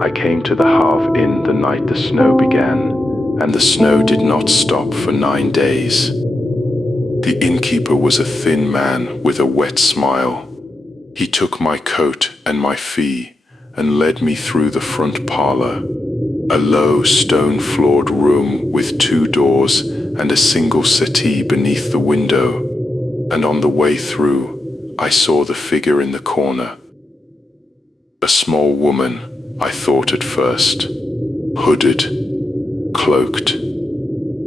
I came to the Halve Inn the night the snow began, and the snow did not stop for 9 days. The innkeeper was a thin man with a wet smile. He took my coat and my fee and led me through the front parlour, a low stone-floored room with 2 doors and a single settee beneath the window, and on the way through I saw the figure in the corner. A small woman, I thought at first, hooded, cloaked,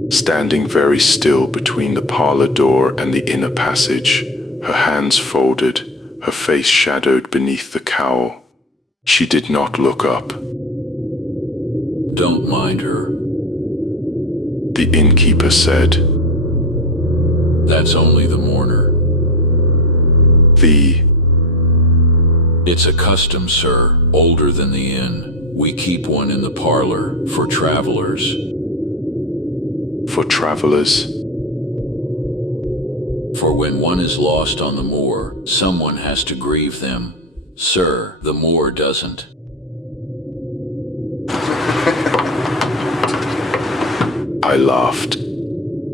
standing very still between the parlour door and the inner passage, her hands folded, her face shadowed beneath the cowl. She did not look up. "Don't mind her," the innkeeper said. "That's only the mourner." It's a custom, sir, older than the inn. We keep one in the parlour for travelers. For travelers? For when one is lost on the moor, someone has to grieve them. Sir, the moor doesn't. I laughed.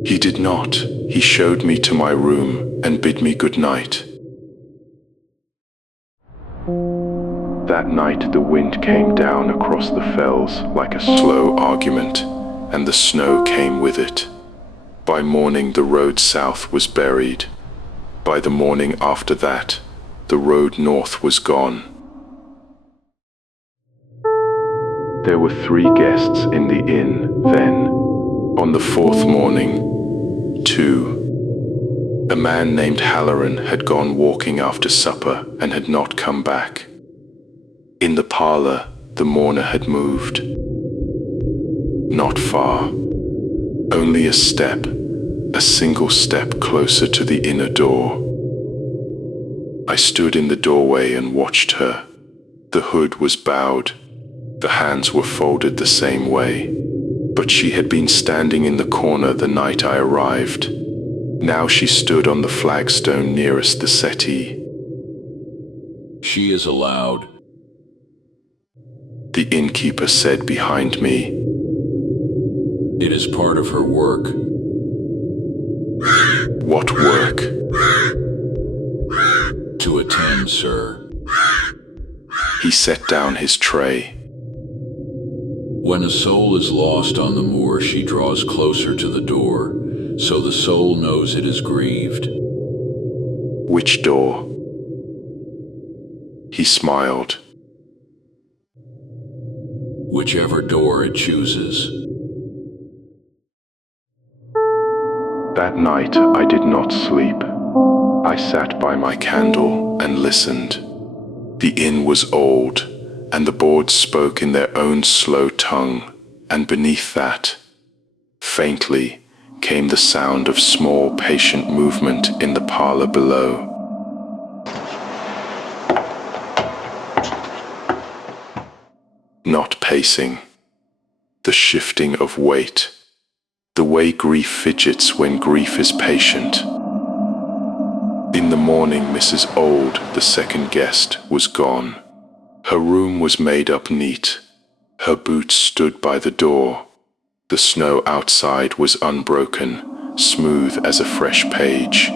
He did not. He showed me to my room and bid me good night. That night the wind came down across the fells like a slow argument, and the snow came with it. By morning the road south was buried. By the morning after that, the road north was gone. There were 3 guests in the inn then. On the 4th morning, 2. A man named Halve Inn had gone walking after supper and had not come back. In the parlour, the mourner had moved. Not far. Only a step, a single step closer to the inner door. I stood in the doorway and watched her. The hood was bowed. The hands were folded the same way. But she had been standing in the corner the night I arrived. Now she stood on the flagstone nearest the settee. "She is allowed," the innkeeper said behind me. "It is part of her work." What work? "To attend, sir." He set down his tray. "When a soul is lost on the moor, she draws closer to the door, so the soul knows it is grieved." Which door? He smiled. "Whichever door it chooses." That night I did not sleep. I sat by my candle and listened. The inn was old, and the boards spoke in their own slow tongue, and beneath that, faintly, came the sound of small, patient movement in the parlour below. Not pacing, the shifting of weight, the way grief fidgets when grief is patient. In the morning, Mrs. Old, the second guest, was gone. Her room was made up neat. Her boots stood by the door. The snow outside was unbroken, smooth as a fresh page.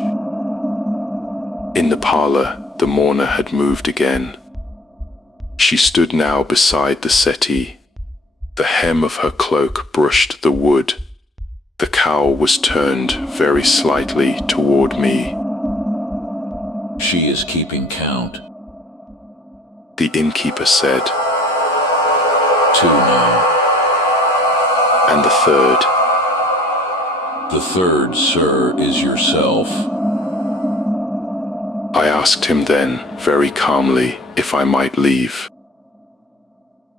In the parlour, the mourner had moved again. She stood now beside the settee. The hem of her cloak brushed the wood. The cowl was turned very slightly toward me. "She is keeping count," the innkeeper said. 2 now. And the third? "The third, sir, is yourself." I asked him then, very calmly, if I might leave.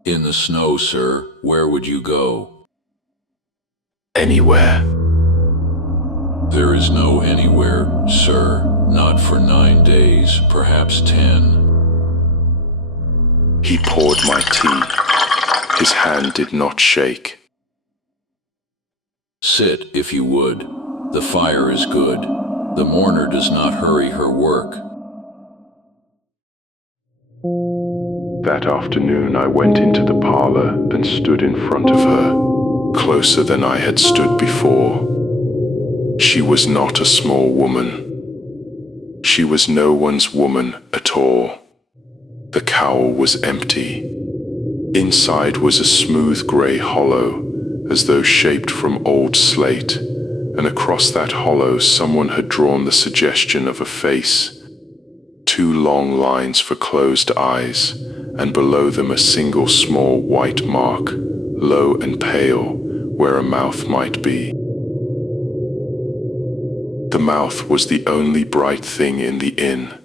"In the snow, sir, where would you go?" Anywhere. "There is no anywhere, sir, not for 9 days, perhaps 10. He poured my tea. His hand did not shake. "Sit, if you would. The fire is good. The mourner does not hurry her work." That afternoon I went into the parlour and stood in front of her, closer than I had stood before. She was not a small woman. She was no one's woman at all. The cowl was empty. Inside was a smooth grey hollow, as though shaped from old slate, and across that hollow someone had drawn the suggestion of a face. 2 long lines for closed eyes, and below them a single small white mark, low and pale, where a mouth might be. The mouth was the only bright thing in the inn.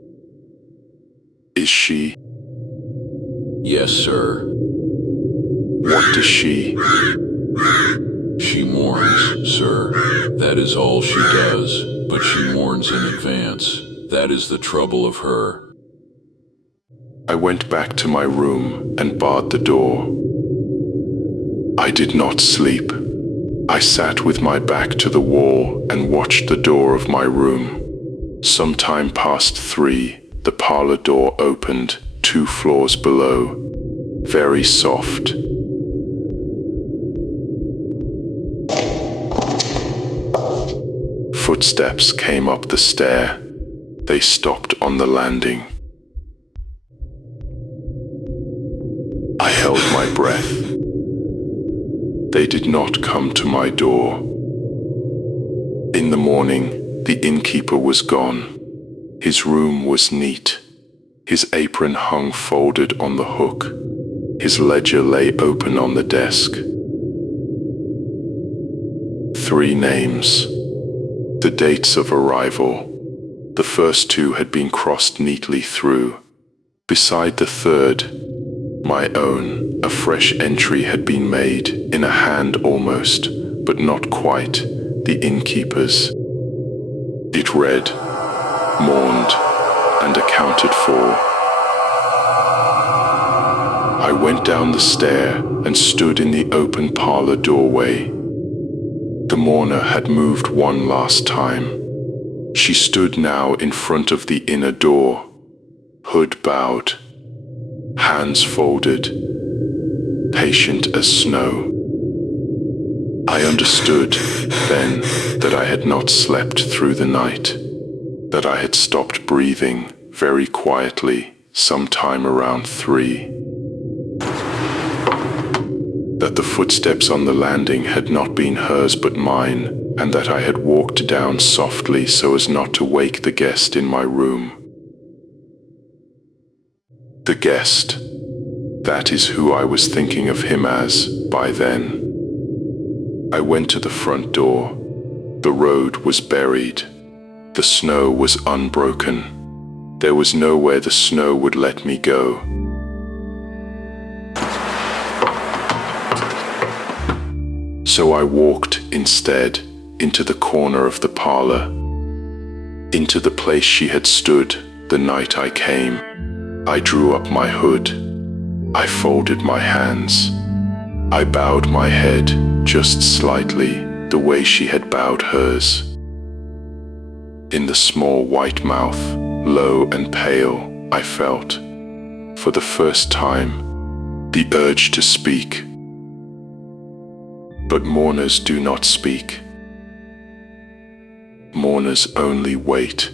Is she? Yes, sir. What does she? She mourns, sir. That is all she does, but she mourns in advance. That is the trouble of her. I went back to my room and barred the door. I did not sleep. I sat with my back to the wall and watched the door of my room. Some time past 3, the parlour door opened 2 floors below, very soft. Footsteps came up the stair. They stopped on the landing. I held my breath. They did not come to my door. In the morning, the innkeeper was gone. His room was neat. His apron hung folded on the hook. His ledger lay open on the desk. 3 names. The dates of arrival. The first 2 had been crossed neatly through. Beside the third, my own, a fresh entry had been made, in a hand almost, but not quite, the innkeeper's. It read, mourned, and accounted for. I went down the stair and stood in the open parlour doorway. The mourner had moved one last time. She stood now in front of the inner door, hood bowed, hands folded, patient as snow. I understood then that I had not slept through the night, that I had stopped breathing very quietly sometime around 3. That the footsteps on the landing had not been hers but mine, and that I had walked down softly so as not to wake the guest in my room. The guest. That is who I was thinking of him as, by then. I went to the front door. The road was buried. The snow was unbroken. There was nowhere the snow would let me go. So I walked, instead, into the corner of the parlour, into the place she had stood the night I came. I drew up my hood. I folded my hands. I bowed my head, just slightly, the way she had bowed hers. In the small white mouth, low and pale, I felt, for the first time, the urge to speak. But mourners do not speak. Mourners only wait.